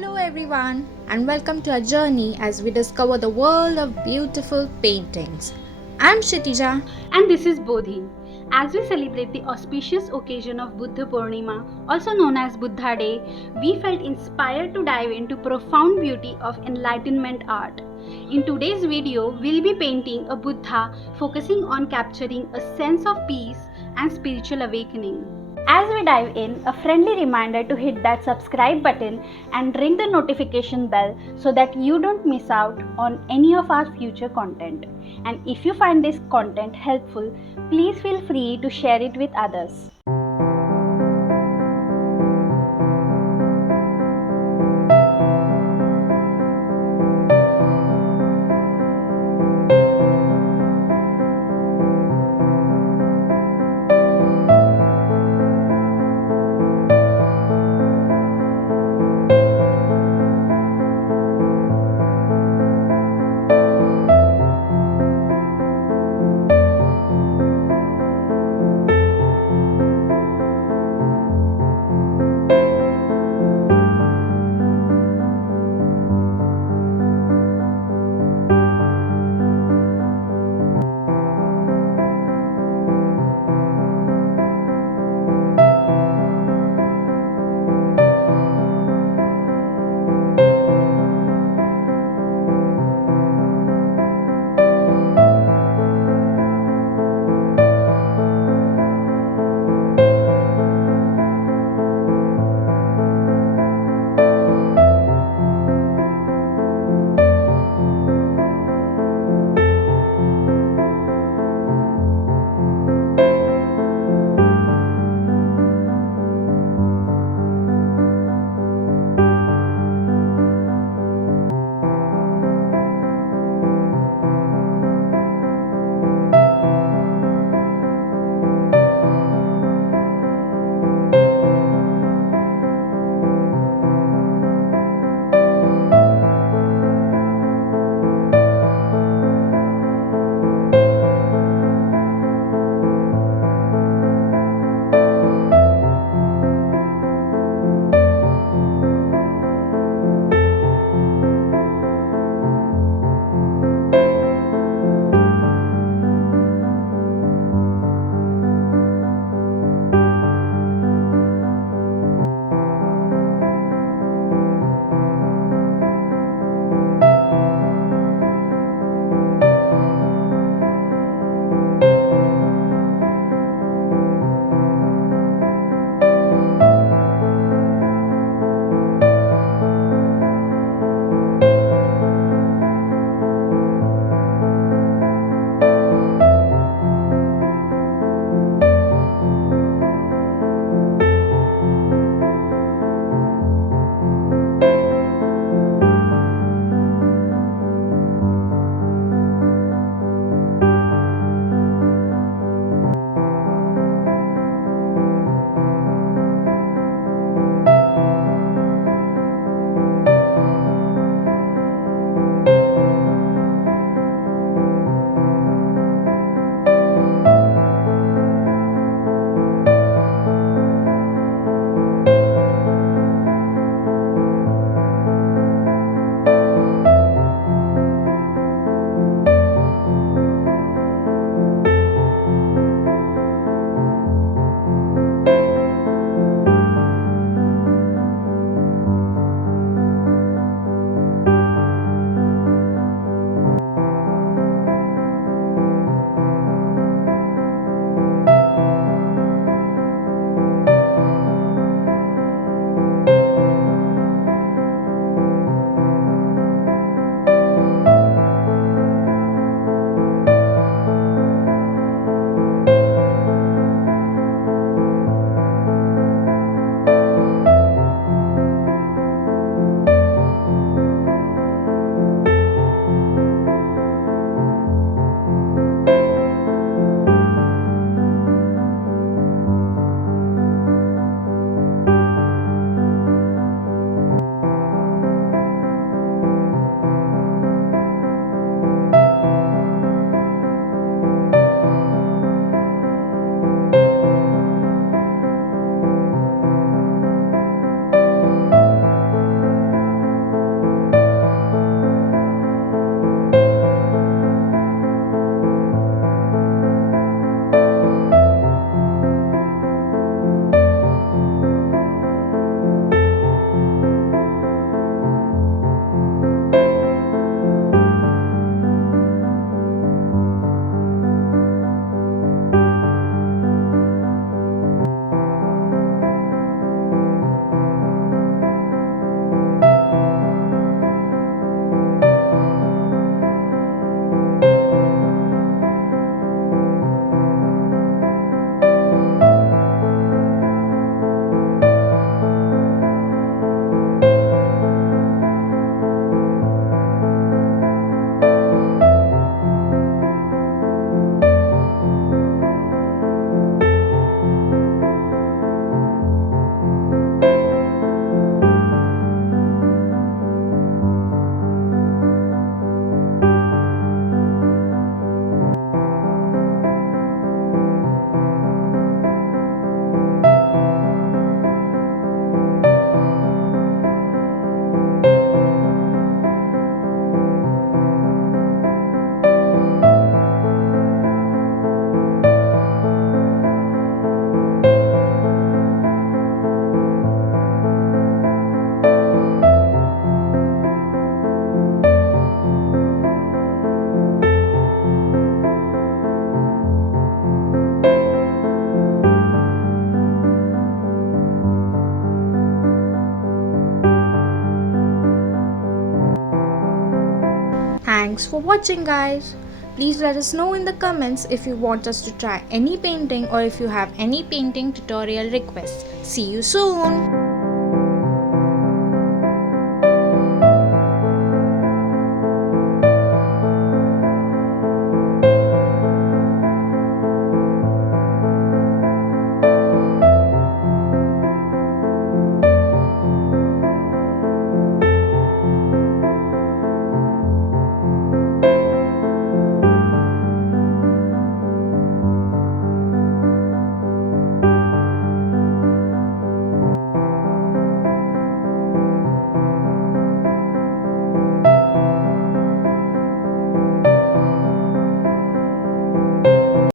Hello, everyone, and welcome to our journey as we discover the world of beautiful paintings. I'm Shitija. And this is Bodhi. As we celebrate the auspicious occasion of Buddha Purnima, also known as Buddha Day, we felt inspired to dive into profound beauty of enlightenment art. In today's video, we'll be painting a Buddha focusing on capturing a sense of peace and spiritual awakening. As we dive in, a friendly reminder to hit that subscribe button and ring the notification bell so that you don't miss out on any of our future content. And if you find this content helpful, please feel free to share it with others. Thanks for watching, guys. Please let us know in the comments if you want us to try any painting or if you have any painting tutorial requests. See you soon.